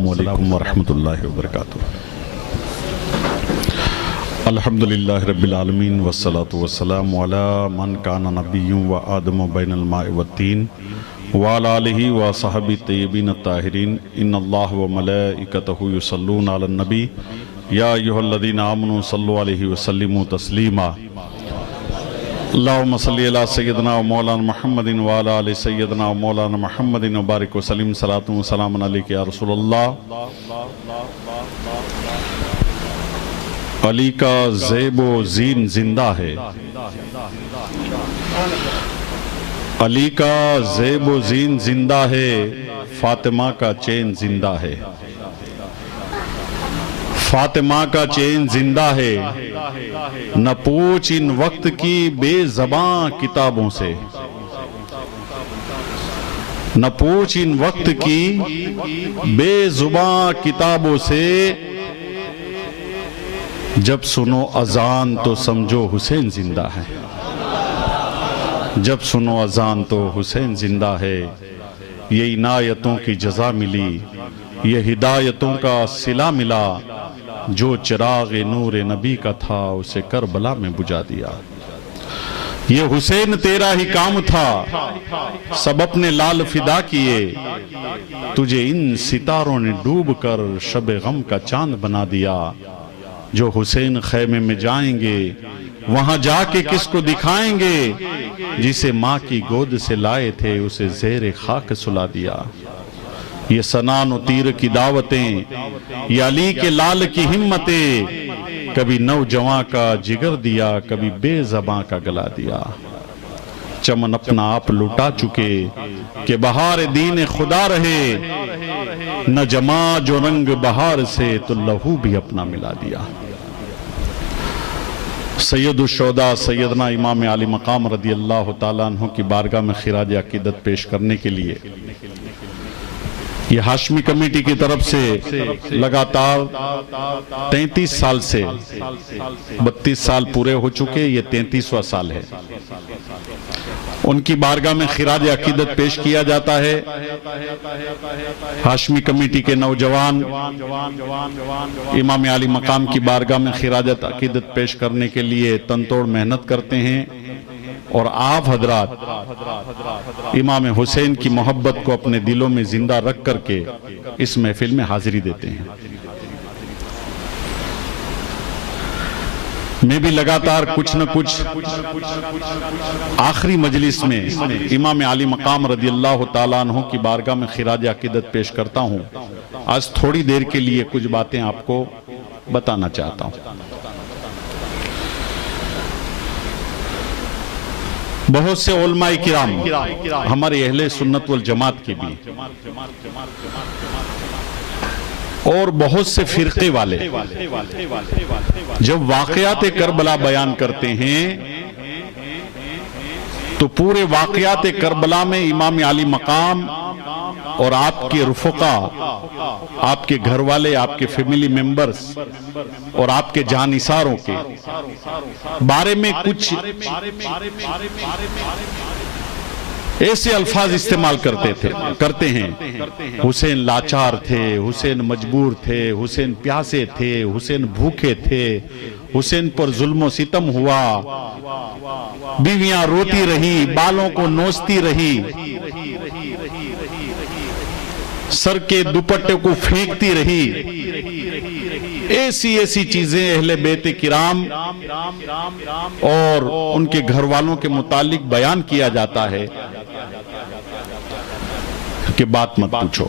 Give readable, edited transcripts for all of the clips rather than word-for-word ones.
السلام علیکم ورحمۃ اللہ وبرکاتہ۔ الحمدللہ رب العالمین والصلاة والسلام علی من کان نبی و آدم بین الماء والتین وعلی آلہ وصحبہ الطیبین الطاہرین ان اللہ و ملائکتہ یصلون علی النبی یا ایھا الذین آمنوا صلوا علیہ وسلموا تسلیما۔ اللہم صلی علی سیدنا و مولانا محمد وعلی آل سیدنا و مولانا محمد وبارک وسلم صلاۃ و سلام علیک یا رسول اللہ۔ علی کا زیب و زین زندہ ہے، علی کا زیب و زین زندہ ہے، فاطمہ کا چین زندہ ہے، فاطمہ کا چین زندہ ہے۔ نہ پوچھ ان وقت کی بے زباں کتابوں سے، نہ پوچھ ان وقت کی بے زباں کتابوں سے، جب سنو اذان تو سمجھو حسین زندہ ہے، جب سنو اذان تو حسین زندہ ہے۔ یہ عنایتوں کی جزا ملی، یہ ہدایتوں کا صلہ ملا، جو چراغ نور نبی کا تھا اسے کربلا میں بجھا دیا۔ یہ حسین تیرا ہی کام تھا، سب اپنے لال فدا کیے، تجھے ان ستاروں نے ڈوب کر شب غم کا چاند بنا دیا۔ جو حسین خیمے میں جائیں گے وہاں جا کے کس کو دکھائیں گے، جسے ماں کی گود سے لائے تھے اسے زیر خاک سلا دیا۔ یہ سنان و تیر کی دعوتیں، یہ علی کے لال کی ہمتیں، کبھی نوجواں کا جگر دیا، کبھی بے زباں کا گلا دیا۔ چمن اپنا آپ لٹا چکے کہ بہار دین خدا رہے، نہ جما جو رنگ بہار سے تو لہو بھی اپنا ملا دیا۔ سید الشہداء سیدنا امام علی مقام رضی اللہ تعالیٰ عنہ کی بارگاہ میں خراج عقیدت پیش کرنے کے لیے یہ ہاشمی کمیٹی کی طرف سے لگاتار 33 سال سے 32 سال پورے ہو چکے، یہ 33واں سال ہے، ان کی بارگاہ میں خراج عقیدت پیش کیا جاتا ہے۔ ہاشمی کمیٹی کے نوجوان امام علی مقام کی بارگاہ میں خراج عقیدت پیش کرنے کے لیے تن توڑ محنت کرتے ہیں، اور آپ حضرات امام حسین کی محبت کو اپنے دلوں میں زندہ رکھ کر کے اس محفل میں حاضری دیتے ہیں۔ میں بھی لگاتار کچھ نہ کچھ آخری مجلس میں امام علی مقام رضی اللہ تعالیٰ عنہ کی بارگاہ میں خراج عقیدت پیش کرتا ہوں۔ آج تھوڑی دیر کے لیے کچھ باتیں آپ کو بتانا چاہتا ہوں۔ بہت سے علماء کرام، ہمارے اہل سنت والجماعت کی بھی، اور بہت سے فرقے والے جب واقعات کربلا بیان کرتے ہیں تو پورے واقعات کربلا میں امام علی مقام اور آپ کے رفقا، آپ کے گھر والے، آپ کے فیملی ممبرز اور آپ کے جانثاروں کے بارے میں کچھ ایسے الفاظ استعمال کرتے ہیں۔ حسین لاچار تھے، حسین مجبور تھے، حسین پیاسے تھے، حسین بھوکے تھے، حسین پر ظلم و ستم ہوا، بیویاں روتی رہی، بالوں کو نوچتی رہی، سر کے دوپٹے کو پھینکتی رہی۔ ایسی چیزیں اہل بیت کرام اور ان کے گھر والوں کے متعلق بیان کیا جاتا ہے کہ بات مت پوچھو۔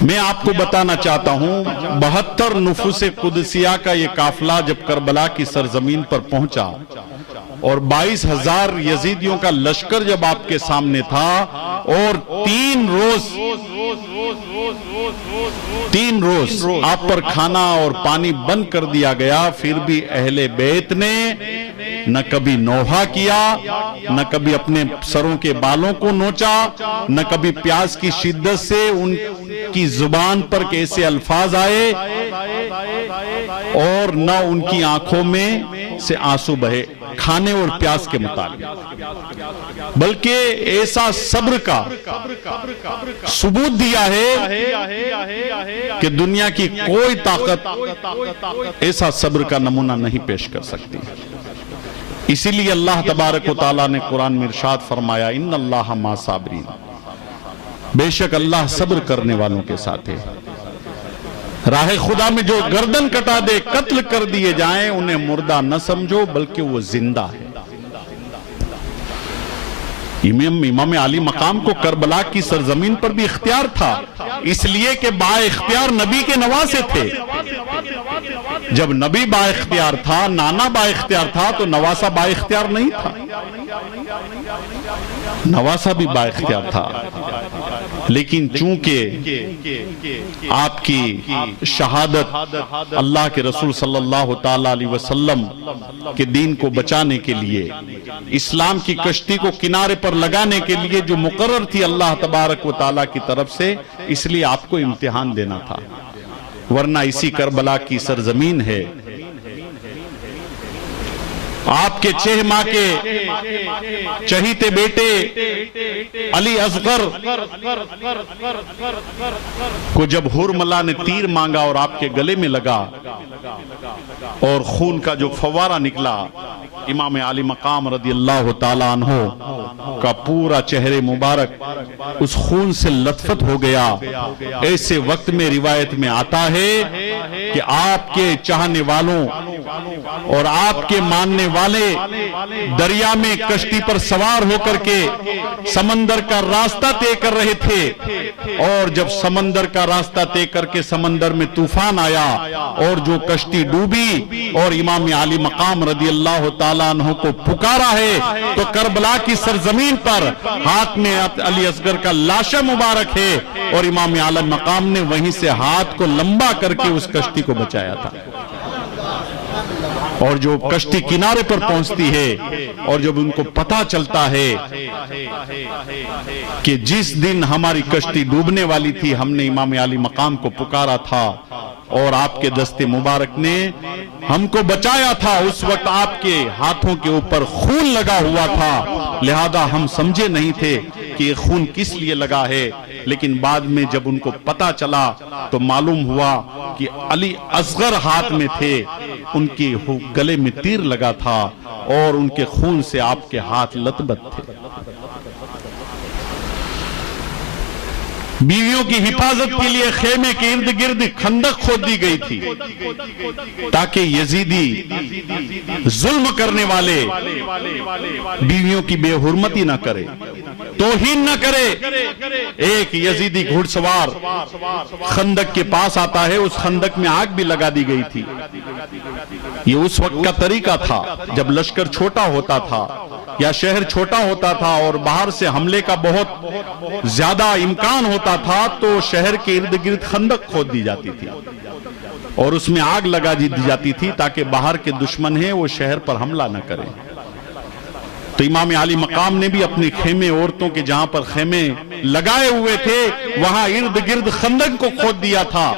میں آپ کو بتانا چاہتا ہوں، 72 نفوس قدسیہ کا یہ قافلہ جب کربلا کی سرزمین پر پہنچا اور 22,000 یزیدیوں کا لشکر جب آپ کے سامنے تھا، اور 3 روز آپ پر کھانا اور پانی بند کر دیا گیا، پھر بھی اہل بیت نے نہ کبھی نوحہ کیا، نہ کبھی اپنے سروں کے بالوں کو نوچا، نہ کبھی پیاس کی شدت سے ان کی زبان پر کیسے الفاظ آئے، اور نہ ان کی آنکھوں میں سے آنسو بہے۔ کھانے اور پیاس کے متعلق، بلکہ ایسا صبر کا ثبوت دیا ہے کہ دنیا کی کوئی طاقت ایسا صبر کا نمونہ نہیں پیش کر سکتی۔ اسی لیے اللہ تبارک و تعالیٰ نے قرآن میں ارشاد فرمایا ان اللہ مع صابرین، بے شک اللہ صبر کرنے والوں کے ساتھ ہے۔ راہ خدا میں جو گردن کٹا دے، قتل کر دیے جائیں، انہیں مردہ نہ سمجھو بلکہ وہ زندہ ہے۔ امام علی مقام کو کربلا کی سرزمین پر بھی اختیار تھا، اس لیے کہ با اختیار نبی کے نواسے تھے۔ جب نبی با اختیار تھا، نانا با اختیار تھا، تو نواسا با اختیار نہیں تھا۔ نواسا بھی با اختیار تھا، لیکن چونکہ آپ کی شہادت اللہ کے رسول صلی اللہ تعالی علیہ وسلم کے دین کو بچانے کے لیے، اسلام کی کشتی کو کنارے پر لگانے کے لیے جو مقرر تھی اللہ تبارک و تعالیٰ کی طرف سے، اس لیے آپ کو امتحان دینا تھا، ورنہ اسی کربلا کی سرزمین ہے۔ آپ کے 6 ماہ کے چہیتے بیٹے علی اصغر کو جب حرملہ نے تیر مانگا اور آپ کے گلے میں لگا اور خون کا جو فوارہ نکلا، امام علی مقام رضی اللہ تعالیٰ عنہ کا پورا چہرے مبارک اس خون سے لطفت ہو گیا۔ ایسے وقت میں روایت میں آتا ہے کہ آپ کے چاہنے والوں اور آپ کے ماننے والے دریا میں کشتی پر سوار ہو کر کے سمندر کا راستہ طے کر رہے تھے، اور جب سمندر کا راستہ طے کر کے سمندر میں طوفان آیا اور جو کشتی ڈوبی اور امام علی مقام رضی اللہ تعالیٰ عنہ کو پکارا ہے، تو کربلا کی سرزمین پر ہاتھ میں علی اصغر کا لاشہ مبارک ہے، اور امام علی مقام نے وہیں سے ہاتھ کو لمبا کر کے اس کشتی کو بچایا تھا۔ اور جو کشتی کنارے پر پہنچتی ہے اور جب ان کو پتہ چلتا ہے کہ جس دن ہماری کشتی ڈوبنے والی تھی ہم نے امام علی مقام کو پکارا تھا اور آپ کے دست مبارک نے ہم کو بچایا تھا، اس وقت آپ کے ہاتھوں کے اوپر خون لگا ہوا تھا، لہذا ہم سمجھے نہیں تھے کہ یہ خون کس لیے لگا ہے، لیکن بعد میں جب ان کو پتہ چلا تو معلوم ہوا کہ علی اصغر ہاتھ میں تھے، ان کے گلے میں تیر لگا تھا اور ان کے خون سے آپ کے ہاتھ لطبت تھے۔ بیویوں کی حفاظت کے لیے خیمے کے ارد گرد خندق کھود دی گئی تھی تاکہ یزیدی ظلم کرنے والے بیویوں کی بے حرمتی نہ کرے، توہین نہ کرے۔ ایک یزیدی گھڑ سوار خندق کے پاس آتا ہے، اس خندق میں آگ بھی لگا دی گئی تھی۔ یہ اس وقت کا طریقہ تھا جب لشکر چھوٹا ہوتا تھا یا شہر چھوٹا ہوتا تھا اور باہر سے حملے کا بہت زیادہ امکان ہوتا تھا، تو شہر کے ارد گرد خندق کھود دی جاتی تھی اور اس میں آگ لگا دی جاتی تھی تاکہ باہر کے دشمن ہیں وہ شہر پر حملہ نہ کریں۔ تو امام علی مقام نے بھی اپنے خیمے، عورتوں کے جہاں پر خیمے لگائے ہوئے تھے وہاں ارد گرد خندق کو کھود دیا تھا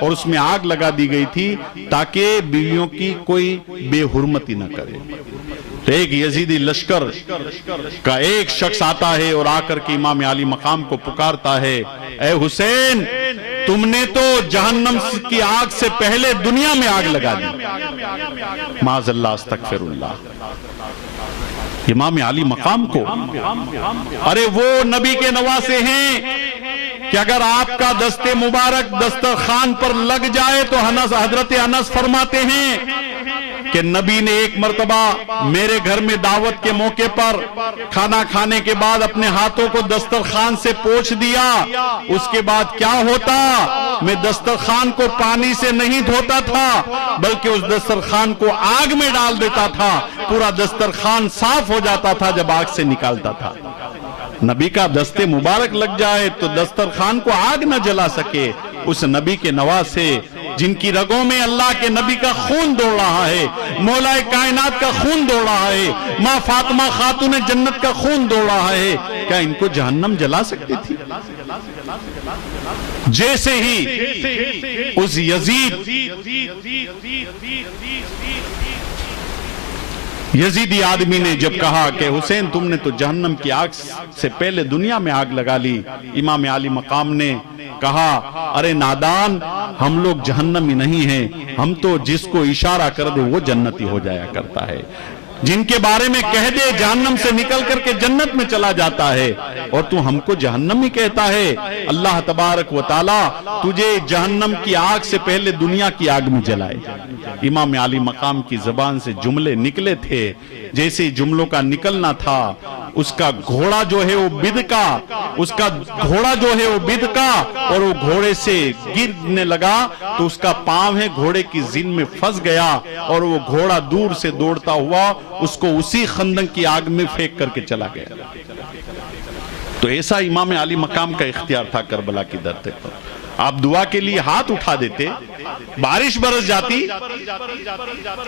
اور اس میں آگ لگا دی گئی تھی تاکہ بیویوں کی کوئی بے حرمتی نہ کرے۔ تو ایک یزیدی لشکر کا ایک شخص آتا ہے اور آ کر کے امام علی مقام کو پکارتا ہے، اے حسین، تم نے تو جہنم کی آگ سے پہلے دنیا میں آگ لگا دی۔ معاذ اللہ، استغفر اللہ۔ امام علی مقام کو، ارے وہ نبی کے نواسے ہیں کہ اگر آپ کا دست مبارک دسترخوان پر لگ جائے تو حضرت انس فرماتے ہیں کہ نبی نے ایک مرتبہ میرے گھر میں دعوت کے موقع پر کھانا کھانے کے بعد اپنے ہاتھوں کو دسترخوان سے پوچھ دیا، اس کے بعد کیا ہوتا، میں دسترخوان کو پانی سے نہیں دھوتا تھا بلکہ اس دسترخوان کو آگ میں ڈال دیتا تھا، پورا دسترخوان صاف ہو جاتا تھا جب آگ سے نکالتا تھا۔ نبی کا دست مبارک لگ جائے تو دسترخوان کو آگ نہ جلا سکے، اس نبی کے نواسے جن کی رگوں میں اللہ کے نبی کا خون دوڑ رہا ہے، مولا کائنات کا خون دوڑ رہا ہے، ماں فاطمہ خاتون جنت کا خون دوڑ رہا ہے، کیا ان کو جہنم جلا سکتی تھی؟ جیسے ہی اس یزید یزیدی آدمی نے جب کہا کہ حسین تم نے تو جہنم کی آگ سے پہلے دنیا میں آگ لگا لی، امام علی مقام نے کہا ارے نادان، ہم لوگ جہنمی نہیں ہیں، ہم تو جس کو اشارہ کر دے وہ جنتی ہو جایا کرتا ہے، جن کے بارے میں کہہ دے جہنم سے نکل کر کے جنت میں چلا جاتا ہے، اور تو ہم کو جہنمی کہتا ہے۔ اللہ تبارک و تعالی تجھے جہنم کی آگ سے پہلے دنیا کی آگ میں جلائے۔ امام علی مقام کی زبان سے جملے نکلے تھے، جیسے جملوں کا نکلنا تھا اس کا گھوڑا جو ہے وہ بدکا اور وہ گھوڑے سے گرنے لگا تو اس کا پاؤں ہے گھوڑے کی زن میں پھنس گیا، اور وہ گھوڑا دور سے دوڑتا ہوا اس کو اسی خندق کی آگ میں پھینک کر کے چلا گیا۔ تو ایسا امام علی مقام کا اختیار تھا کربلا کی دھرتی پر۔ آپ دعا کے لیے ہاتھ اٹھا دیتے، بارش برس جاتی،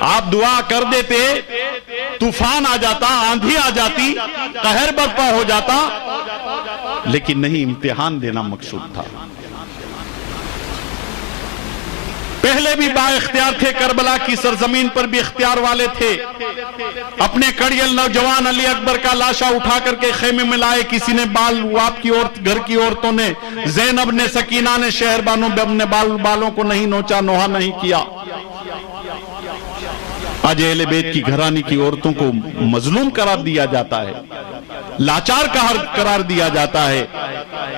آپ دعا کر دیتے، طوفان آ جاتا، آندھی آ جاتی، قہر برپا ہو جاتا، لیکن نہیں، امتحان دینا مقصود تھا۔ پہلے بھی با اختیار تھے، کربلا کی سرزمین پر بھی اختیار والے تھے۔ اپنے کڑیل نوجوان علی اکبر کا لاشا اٹھا کر کے خیمے میں لائے، کسی نے گھر کی عورتوں نے، زینب نے، سکینہ نے، شہر بانوں نے اپنے بالوں کو نہیں نوچا، نوحہ نہیں کیا۔ آج اہل بیت کی گھرانی کی عورتوں کو مظلوم قرار دیا جاتا ہے، لاچار قرار دیا جاتا ہے،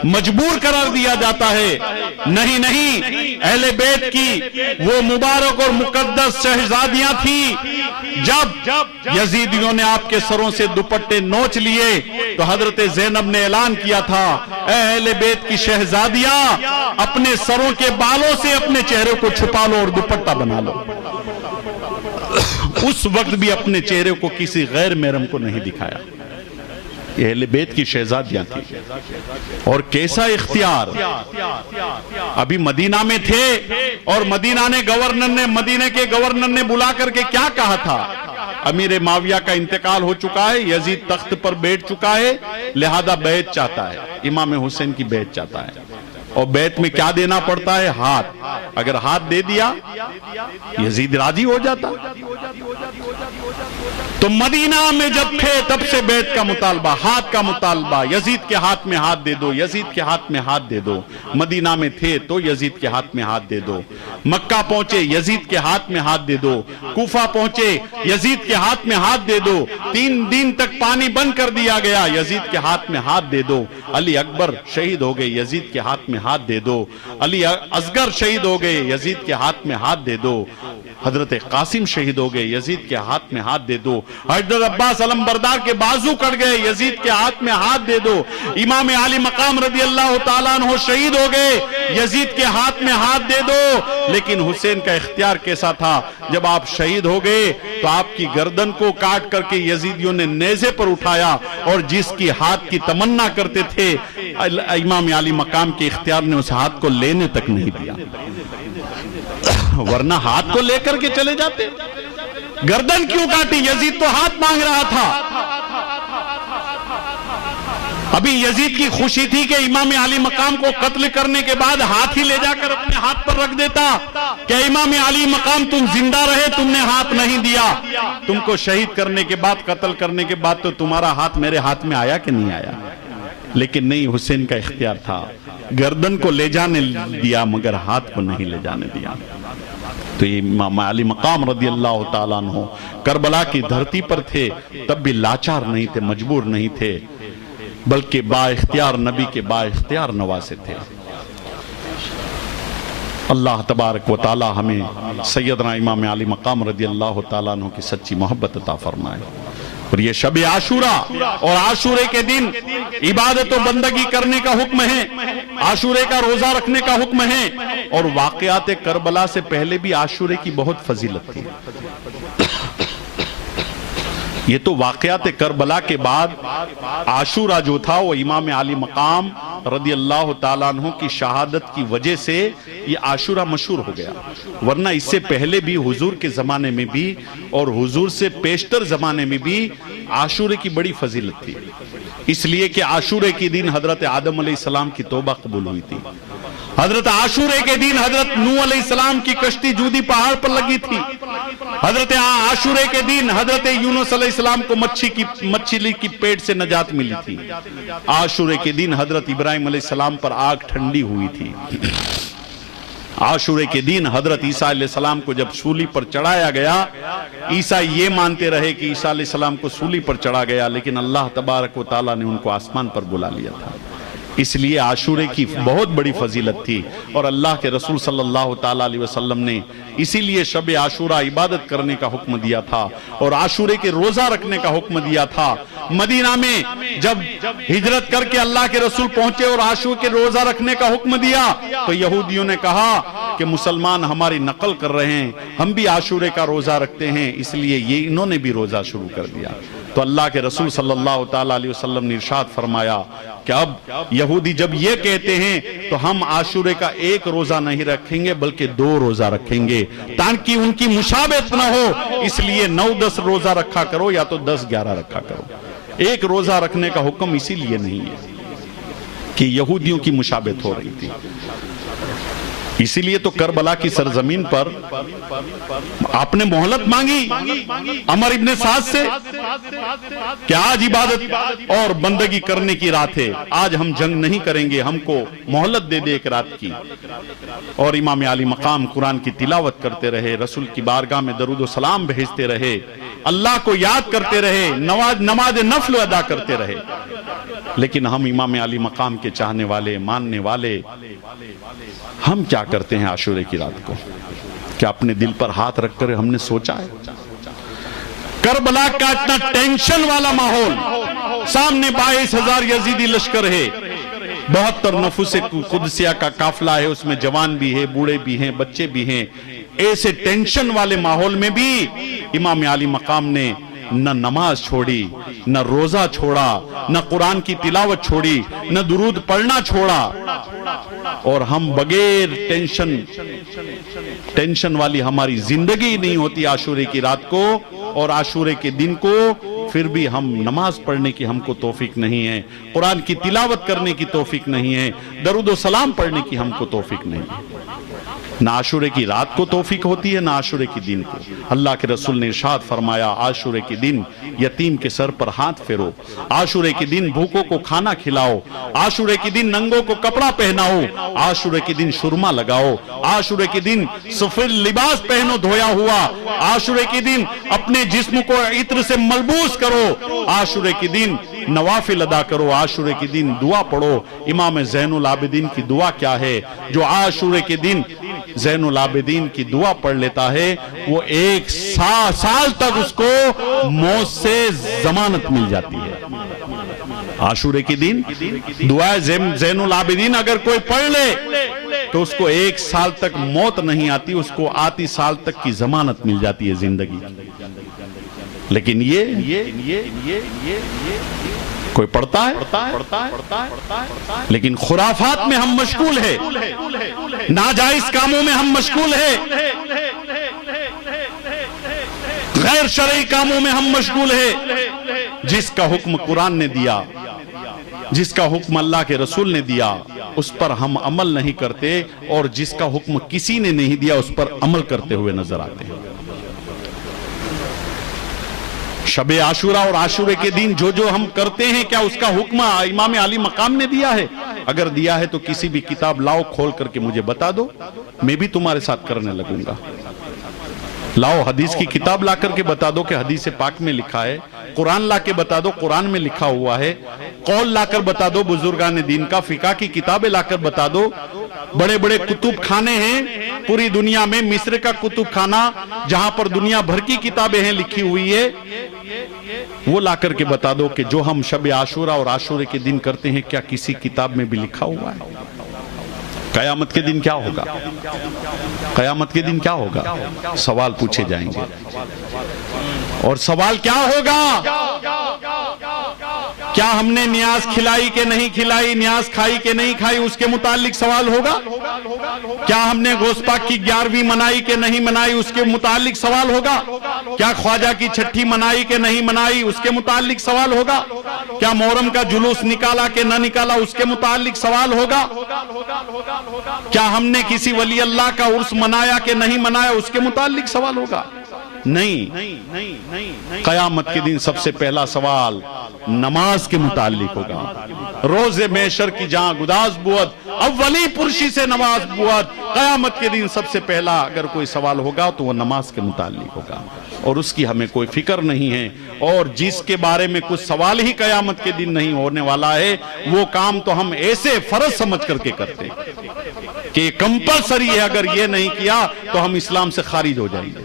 مجبور قرار دیا جاتا ہے۔ نہیں، اہل بیت کی وہ مبارک اور مقدس شہزادیاں تھیں۔ جب یزیدیوں نے آپ کے سروں سے دوپٹے نوچ لیے تو حضرت زینب نے اعلان کیا تھا، اے اہل بیت کی شہزادیاں، اپنے سروں کے بالوں سے اپنے چہرے کو چھپا لو اور دوپٹہ بنا لو۔ اس وقت بھی اپنے چہرے کو کسی غیر محرم کو نہیں دکھایا۔ یہ اہل بیت کی شہزادیاں تھی، اور کیسا اختیار۔ ابھی مدینہ میں تھے اور مدینہ کے گورنر نے بلا کر کے کیا کہا تھا، امیر معاویہ کا انتقال ہو چکا ہے، یزید تخت پر بیٹھ چکا ہے، لہذا بیعت چاہتا ہے، امام حسین کی بیعت چاہتا ہے، اور بیعت میں کیا دینا پڑتا ہے؟ ہاتھ۔ اگر ہاتھ دے دیا یزید راضی ہو جاتا۔ تو مدینہ میں جب تھے تب سے بیعت کا مطالبہ، ہاتھ کا مطالبہ، یزید کے ہاتھ میں ہاتھ دے دو، یزید کے ہاتھ میں ہاتھ دے دو۔ مدینہ میں تھے تو یزید کے ہاتھ میں ہاتھ دے دو۔ مکہ پہنچے، یزید کے ہاتھ میں ہاتھ دے دو۔ کوفہ پہنچے، یزید کے ہاتھ میں ہاتھ دے دو۔ 3 دن تک پانی بند کر دیا گیا، یزید کے ہاتھ میں ہاتھ دے دو۔ علی اکبر شہید ہو گئے، یزید کے ہاتھ میں ہاتھ دے دو۔ علی اصغر شہید ہو گئے، یزید کے ہاتھ میں ہاتھ دے دو۔ حضرت قاسم شہید ہو گئے، یزید کے ہاتھ میں ہاتھ دے دو۔ حضرت عباس علمبردار کے بازو کٹ گئے، یزید کے ہاتھ میں ہاتھ دے دو۔ امام علی مقام رضی اللہ تعالیٰ عنہ شہید ہو گئے، یزید کے ہاتھ میں ہاتھ دے دو۔ لیکن حسین کا اختیار کیسا تھا؟ جب آپ شہید ہو گئے تو آپ کی گردن کو کاٹ کر کے یزیدیوں نے نیزے پر اٹھایا، اور جس کی ہاتھ کی تمنا کرتے تھے امام علی مقام کے اختیار نے اس ہاتھ کو لینے تک نہیں دیا، ورنہ ہاتھ کو لے کر کے چلے جاتے۔ گردن کیوں کاٹی؟ یزید تو ہاتھ مانگ رہا تھا۔ ابھی یزید کی خوشی تھی کہ امام علی مقام کو قتل کرنے کے بعد ہاتھ ہی لے جا کر اپنے ہاتھ پر رکھ دیتا کہ امام علی مقام تم زندہ رہے، تم نے ہاتھ نہیں دیا، تم کو شہید کرنے کے بعد، قتل کرنے کے بعد تو تمہارا ہاتھ میرے ہاتھ میں آیا کہ نہیں آیا؟ لیکن نہیں، حسین کا اختیار تھا، گردن کو لے جانے دیا مگر ہاتھ کو نہیں لے جانے دیا۔ تو امام علی مقام رضی اللہ تعالیٰ عنہ کربلا کی دھرتی پر تھے، تب بھی لاچار نہیں تھے، مجبور نہیں تھے، بلکہ با اختیار نبی کے با اختیار نواسے تھے۔ اللہ تبارک و تعالی ہمیں سیدنا امام علی مقام رضی اللہ تعالیٰ عنہ کی سچی محبت عطا فرمائے۔ اور یہ شب عاشورہ اور عاشورے کے دن عبادت و بندگی کرنے کا حکم ہے، عاشورے کا روزہ رکھنے کا حکم ہے، اور واقعات کربلا سے پہلے بھی عاشورے کی بہت فضیلت تھی۔ یہ تو واقعات کربلا کے بعد عاشورہ جو تھا وہ امام علی مقام رضی اللہ تعالیٰ عنہ کی شہادت کی وجہ سے یہ عاشورہ مشہور ہو گیا، ورنہ اس سے پہلے بھی حضور کے زمانے میں بھی اور حضور سے پیشتر زمانے میں بھی عاشورے کی بڑی فضیلت تھی، اس لیے کہ عاشورے کے دن حضرت آدم علیہ السلام کی توبہ قبول ہوئی تھی، حضرت عاشورے کے دن حضرت نوح علیہ السلام کی کشتی جودی پہاڑ پر لگی تھی، حضرت عاشورے کے دن حضرت یونس علیہ السلام کو مچھلی کی پیٹ سے نجات ملی تھی. عاشورے کے دن حضرت ابراہیم علیہ السلام پر آگ ٹھنڈی ہوئی تھی. عاشورے کے دن حضرت عیسیٰ علیہ السلام کو جب سولی پر چڑھایا گیا، عیسیٰ یہ مانتے رہے کہ عیسیٰ علیہ السلام کو سولی پر چڑھا گیا، لیکن اللہ تبارک و تعالیٰ نے ان کو آسمان پر بلا لیا تھا. اس لیے عاشورے کی بہت بڑی فضیلت تھی، اور اللہ کے رسول صلی اللہ تعالیٰ علیہ وسلم نے اسی لیے شب عاشورہ عبادت کرنے کا حکم دیا تھا اور عاشورے کے روزہ رکھنے کا حکم دیا تھا. مدینہ میں جب ہجرت کر کے اللہ کے رسول پہنچے اور عاشورے کے روزہ رکھنے کا حکم دیا تو یہودیوں نے کہا کہ مسلمان ہماری نقل کر رہے ہیں، ہم بھی عاشورے کا روزہ رکھتے ہیں، اس لیے یہ انہوں نے بھی روزہ شروع کر دیا. تو اللہ کے رسول صلی اللہ تعالیٰ علیہ وسلم نے ارشاد فرمایا کہ اب یہودی جب یہ کہتے ہیں تو ہم عاشورے کا ایک روزہ نہیں رکھیں گے بلکہ 2 روزہ رکھیں گے تاکہ ان کی مشابہت نہ ہو. اس لیے 9-10 روزہ رکھا کرو یا تو 10-11 رکھا کرو. ایک روزہ رکھنے کا حکم اسی لیے نہیں ہے کہ یہودیوں کی مشابہت ہو رہی تھی. اسی لیے تو کربلا کی سرزمین پر آپ نے مہلت مانگی عمر ابن سعد سے کہ آج عبادت اور بندگی کرنے کی رات ہے، آج ہم جنگ نہیں کریں گے، ہم کو مہلت دے دے ایک رات کی. اور امام علی مقام قرآن کی تلاوت کرتے رہے، رسول کی بارگاہ میں درود و سلام بھیجتے رہے، اللہ کو یاد کرتے رہے، نماز نفل ادا کرتے رہے. لیکن ہم امام علی مقام کے چاہنے والے، ماننے والے، ہم کیا کرتے ہیں عاشورے کی رات کو؟ کیا اپنے دل پر ہاتھ رکھ کر ہم نے سوچا ہے؟ کربلا کا اتنا ٹینشن والا ماحول، سامنے 22,000 یزیدی لشکر ہے، 72 نفوس قدسیہ کا قافلہ ہے، اس میں جوان بھی ہے، بوڑھے بھی ہیں، بچے بھی ہیں. ایسے ٹینشن والے ماحول میں بھی امام علی مقام نے نہ نماز چھوڑی، نہ روزہ چھوڑا، نہ قرآن کی تلاوت چھوڑی، نہ درود پڑھنا چھوڑا. اور ہم بغیر ٹینشن والی ہماری زندگی نہیں ہوتی عاشورے کی رات کو اور عاشورے کے دن کو، پھر بھی ہم نماز پڑھنے کی ہم کو توفیق نہیں ہے، قرآن کی تلاوت کرنے کی توفیق نہیں ہے، درود و سلام پڑھنے کی ہم کو توفیق نہیں ہے. نہ عاشورے کی رات کو توفیق ہوتی ہے، نہ عاشورے کی دن کو. اللہ کے رسول نے ارشاد فرمایا عاشورے کے دن یتیم کے سر پر ہاتھ پھیرو، عاشورے کے دن بھوکوں کو کھانا کھلاؤ، عاشورے کے دن ننگوں کو کپڑا پہناؤ، عاشورے کے دن سرما لگاؤ، عاشورے کے دن سفید لباس پہنو دھویا ہوا، عاشورے کے دن اپنے جسم کو عطر سے ملبوس کرو، عاشورے کے دن نوافل ادا کرو، عاشورے کے دن دعا پڑھو. امام زین العابدین کی دعا کیا ہے؟ جو عاشورے کے دن زین العابدین کی دعا پڑھ لیتا ہے وہ 1 سال تک اس کو موت سے ضمانت مل جاتی ہے. عاشورے کے دن دعا زین العابدین اگر کوئی پڑھ لے تو اس کو 1 سال تک موت نہیں آتی، اس کو آتی سال تک کی ضمانت مل جاتی ہے زندگی. لیکن یہ کوئی پڑھتا ہے لیکن خرافات میں ہم مشغول ہیں، ناجائز کاموں میں ہم مشغول ہیں، غیر شرعی کاموں میں ہم مشغول ہیں. جس کا حکم قرآن نے دیا، جس کا حکم اللہ کے رسول نے دیا اس پر ہم عمل نہیں کرتے، اور جس کا حکم کسی نے نہیں دیا اس پر عمل کرتے ہوئے نظر آتے ہیں. شب عاشورہ اور عاشورے کے دن جو ہم کرتے ہیں کیا اس کا حکم امام علی مقام نے دیا ہے؟ اگر دیا ہے تو کسی بھی کتاب لاؤ کھول کر کے مجھے بتا دو، میں بھی تمہارے ساتھ کرنے لگوں گا. لاؤ حدیث کی کتاب لا کر کے بتا دو کہ حدیث پاک میں لکھا ہے، قرآن لا کے بتا دو قرآن میں لکھا ہوا ہے، قول لا کر بتا دو بزرگان دین کا، فقہ کی کتابیں لا کر بتا دو. بڑے بڑے کتب خانے ہیں پوری دنیا میں، مصر کا کتب خانہ جہاں پر دنیا بھر کی کتابیں ہیں لکھی ہوئی ہے، وہ لا کر کے بتا دو کہ جو ہم شب عاشورہ اور عاشورے کے دن کرتے ہیں کیا کسی کتاب میں بھی لکھا ہوا ہے؟ قیامت کے دن کیا ہوگا؟ قیامت کے دن کیا ہوگا؟ سوال پوچھے جائیں گے. اور سوال کیا ہوگا؟ کیا ہم نے نیاز کھلائی کہ نہیں کھلائی، نیاز کھائی کہ نہیں کھائی، اس کے متعلق سوال ہوگا. کیا ہم نے غوث پاک کی 11ویں منائی کہ نہیں منائی، اس کے متعلق سوال ہوگا. کیا خواجہ کی 6ٹھی منائی کہ نہیں منائی، اس کے متعلق سوال ہوگا. کیا محرم کا جلوس نکالا کہ نہ نکالا، اس کے متعلق سوال ہوگا. کیا ہم نے کسی ولی اللہ کا عرس منایا کہ نہیں منایا، اس کے متعلق سوال ہوگا. نہیں، قیامت کے دن سب سے پہلا سوال نماز کے متعلق ہوگا۔ روز محشر کی جہاں گداز بود اولی پرشی سے نماز بود، قیامت کے دن سب سے پہلا اگر کوئی سوال ہوگا تو وہ نماز کے متعلق ہوگا، اور اس کی ہمیں کوئی فکر نہیں ہے، اور جس کے بارے میں کچھ سوال ہی قیامت کے دن نہیں ہونے والا ہے وہ کام تو ہم ایسے فرض سمجھ کر کے کرتے ہیں کہ کمپلسری ہے، اگر یہ نہیں کیا تو ہم اسلام سے خارج ہو جائیں گے۔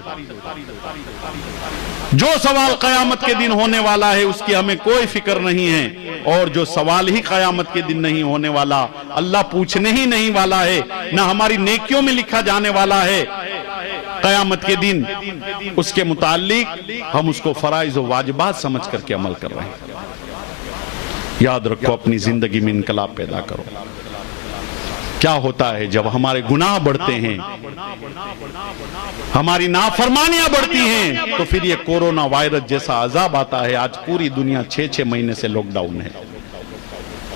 جو سوال قیامت کے دن ہونے والا ہے اس کی ہمیں کوئی فکر نہیں ہے، اور جو سوال ہی قیامت کے دن نہیں ہونے والا، اللہ پوچھنے ہی نہیں والا ہے، نہ ہماری نیکیوں میں لکھا جانے والا ہے قیامت کے دن، اس کے متعلق ہم اس کو فرائض و واجبات سمجھ کر کے عمل کر رہے ہیں۔ یاد رکھو، اپنی زندگی میں انقلاب پیدا کرو۔ کیا ہوتا ہے جب ہمارے گناہ بڑھتے ہیں، ہماری نافرمانیاں بڑھتی ہیں، تو پھر یہ کورونا وائرس جیسا عذاب آتا ہے۔ آج پوری دنیا 6 مہینے سے لاک ڈاؤن ہے،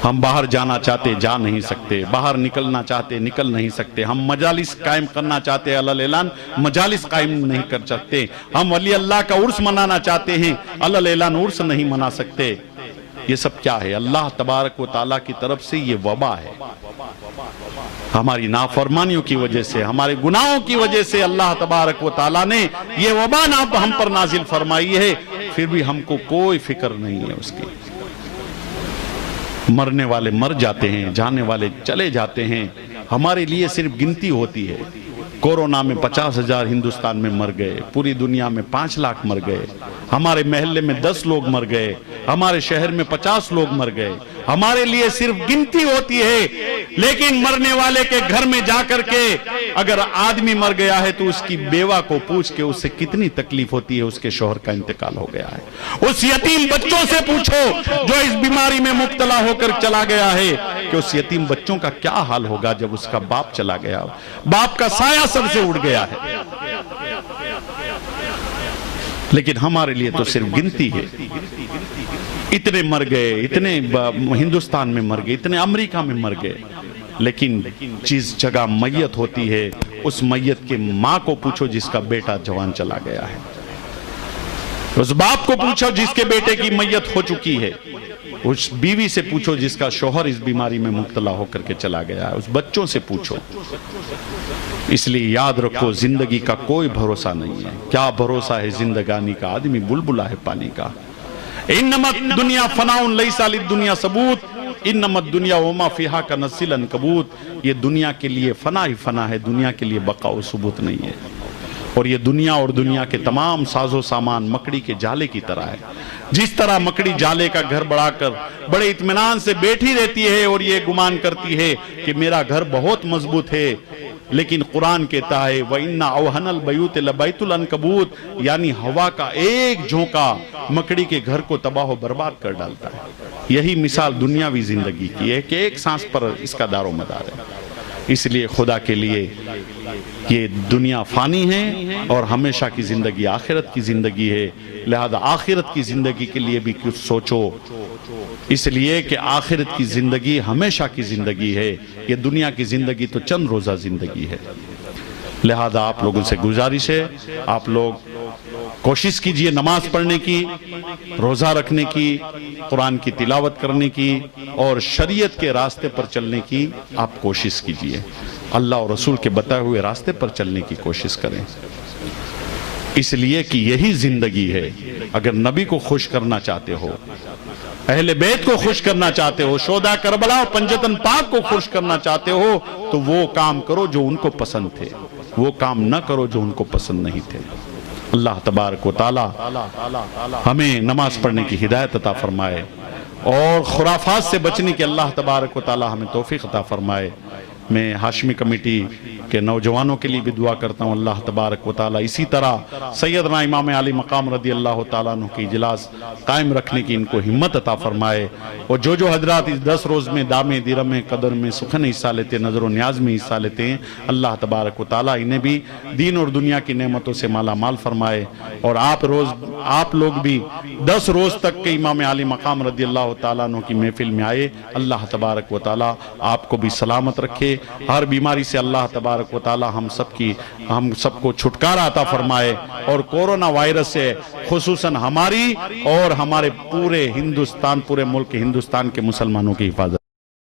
ہم باہر جانا چاہتے جا نہیں سکتے، باہر نکلنا چاہتے نکل نہیں سکتے، ہم مجالس قائم کرنا چاہتے ہیں علی اعلان مجالس قائم نہیں کر سکتے، ہم ولی اللہ کا عرس منانا چاہتے ہیں علی اعلان عرس نہیں منا سکتے۔ یہ سب کیا ہے؟ اللہ تبارک و تعالیٰ کی طرف سے یہ وبا ہے۔ ہماری نافرمانیوں کی وجہ سے، ہمارے گناہوں کی وجہ سے اللہ تبارک و تعالیٰ نے یہ وبا ہم پر نازل فرمائی ہے، پھر بھی ہم کو کوئی فکر نہیں ہے اس کی۔ مرنے والے مر جاتے ہیں، جانے والے چلے جاتے ہیں، ہمارے لیے صرف گنتی ہوتی ہے۔ کورونا میں 50,000 ہندوستان میں مر گئے، پوری دنیا میں 5 لاکھ مر گئے، ہمارے محلے میں 10 لوگ مر گئے، ہمارے شہر میں 50 لوگ مر گئے، ہمارے لیے صرف گنتی ہوتی ہے۔ لیکن مرنے والے کے گھر میں جا کر کے اگر آدمی مر گیا ہے تو اس کی بیوہ کو پوچھ کے اس سے کتنی تکلیف ہوتی ہے، اس کے شوہر کا انتقال ہو گیا ہے۔ اس یتیم بچوں سے پوچھو جو اس بیماری میں مبتلا ہو کر چلا گیا ہے کہ اس یتیم بچوں کا کیا حال ہوگا جب اس کا باپ چلا گیا، باپ کا سایہ سر سے اڑ گیا ہے۔ لیکن ہمارے لیے تو صرف گنتی ہے۔ اتنے مر گئے، اتنے ہندوستان میں مر گئے، اتنے امریکہ میں مر گئے، لیکن جس جگہ میت ہوتی ہے اس میت کے ماں کو پوچھو جس کا بیٹا جوان چلا گیا ہے، اس باپ کو پوچھو جس کے بیٹے کی میت ہو چکی ہے، اس بیوی سے پوچھو جس کا شوہر اس بیماری میں مبتلا ہو کر کے چلا گیا ہے، اس بچوں سے پوچھو۔ اس لیے یاد رکھو، زندگی کا کوئی بھروسہ نہیں ہے۔ کیا بھروسہ ہے زندگانی کا؟ آدمی بلبلا ہے پانی کا۔ انما الدنیا فناء لیس للدنیا ثبوت، انما الدنیا وما فیہا کنزل عنکبوت۔ یہ دنیا کے لیے فنا ہی فنا ہے، دنیا کے لیے بقا و ثبوت نہیں ہے۔ اور یہ دنیا اور دنیا کے تمام ساز و سامان مکڑی کے جالے کی طرح ہے۔ جس طرح مکڑی جالے کا گھر بڑھا کر بڑے اطمینان سے بیٹھی رہتی ہے اور یہ گمان کرتی ہے کہ میرا گھر بہت مضبوط ہے، لیکن قرآن کہتا ہے وَإِنَّ أَوْهَنَ الْبَيُوتِ لَبَيْتُ الْعَنْكَبُوتِ، یعنی ہوا کا ایک جھونکا مکڑی کے گھر کو تباہ و برباد کر ڈالتا ہے۔ یہی مثال دنیاوی زندگی کی ہے کہ ایک سانس پر اس کا دار و مدار ہے۔ اس لیے خدا کے لیے یہ دنیا فانی ہے اور ہمیشہ کی زندگی آخرت کی زندگی ہے، لہذا آخرت کی زندگی کے لیے بھی کچھ سوچو، اس لیے کہ آخرت کی زندگی ہمیشہ کی زندگی ہے، یہ دنیا کی زندگی تو چند روزہ زندگی ہے۔ لہذا آپ لوگوں سے گزارش ہے، آپ لوگ کوشش کیجئے نماز پڑھنے کی، روزہ رکھنے کی، قرآن کی تلاوت کرنے کی اور شریعت کے راستے پر چلنے کی آپ کوشش کیجئے۔ اللہ اور رسول کے بتائے ہوئے راستے پر چلنے کی کوشش کریں، اس لیے کہ یہی زندگی ہے۔ اگر نبی کو خوش کرنا چاہتے ہو، اہل بیت کو خوش کرنا چاہتے ہو، شہداء کربلا اور پنجتن پاک کو خوش کرنا چاہتے ہو، تو وہ کام کرو جو ان کو پسند تھے، وہ کام نہ کرو جو ان کو پسند نہیں تھے۔ اللہ تبارک و تعالی ہمیں نماز پڑھنے کی ہدایت عطا فرمائے اور خرافات سے بچنے کی اللہ تبارک و تعالی ہمیں توفیق عطا فرمائے۔ میں ہاشمی کمیٹی کے نوجوانوں کے لیے بھی دعا کرتا ہوں، اللہ تبارک و تعالی اسی طرح سیدنا امام علی مقام رضی اللہ تعالیٰ عنہ کی اجلاس قائم رکھنے کی ان کو ہمت عطا فرمائے، اور جو حضرات اس 10 روز میں دامے دیرم قدر میں سخن حصہ لیتے، نظر و نیاز میں حصہ لیتے ہیں، اللہ تبارک و تعالیٰ انہیں بھی دین اور دنیا کی نعمتوں سے مالا مال فرمائے، اور آپ لوگ بھی 10 روز تک کے امام علی مقام رضی اللہ تعالیٰ عنہ کی محفل میں آئے، اللہ تبارک و تعالیٰ آپ کو بھی سلامت رکھے، ہر بیماری سے اللہ تبارک و تعالی ہم سب کو چھٹکارا عطا فرمائے، اور کورونا وائرس سے خصوصاً ہماری اور ہمارے پورے ہندوستان، پورے ملک ہندوستان کے مسلمانوں کی حفاظت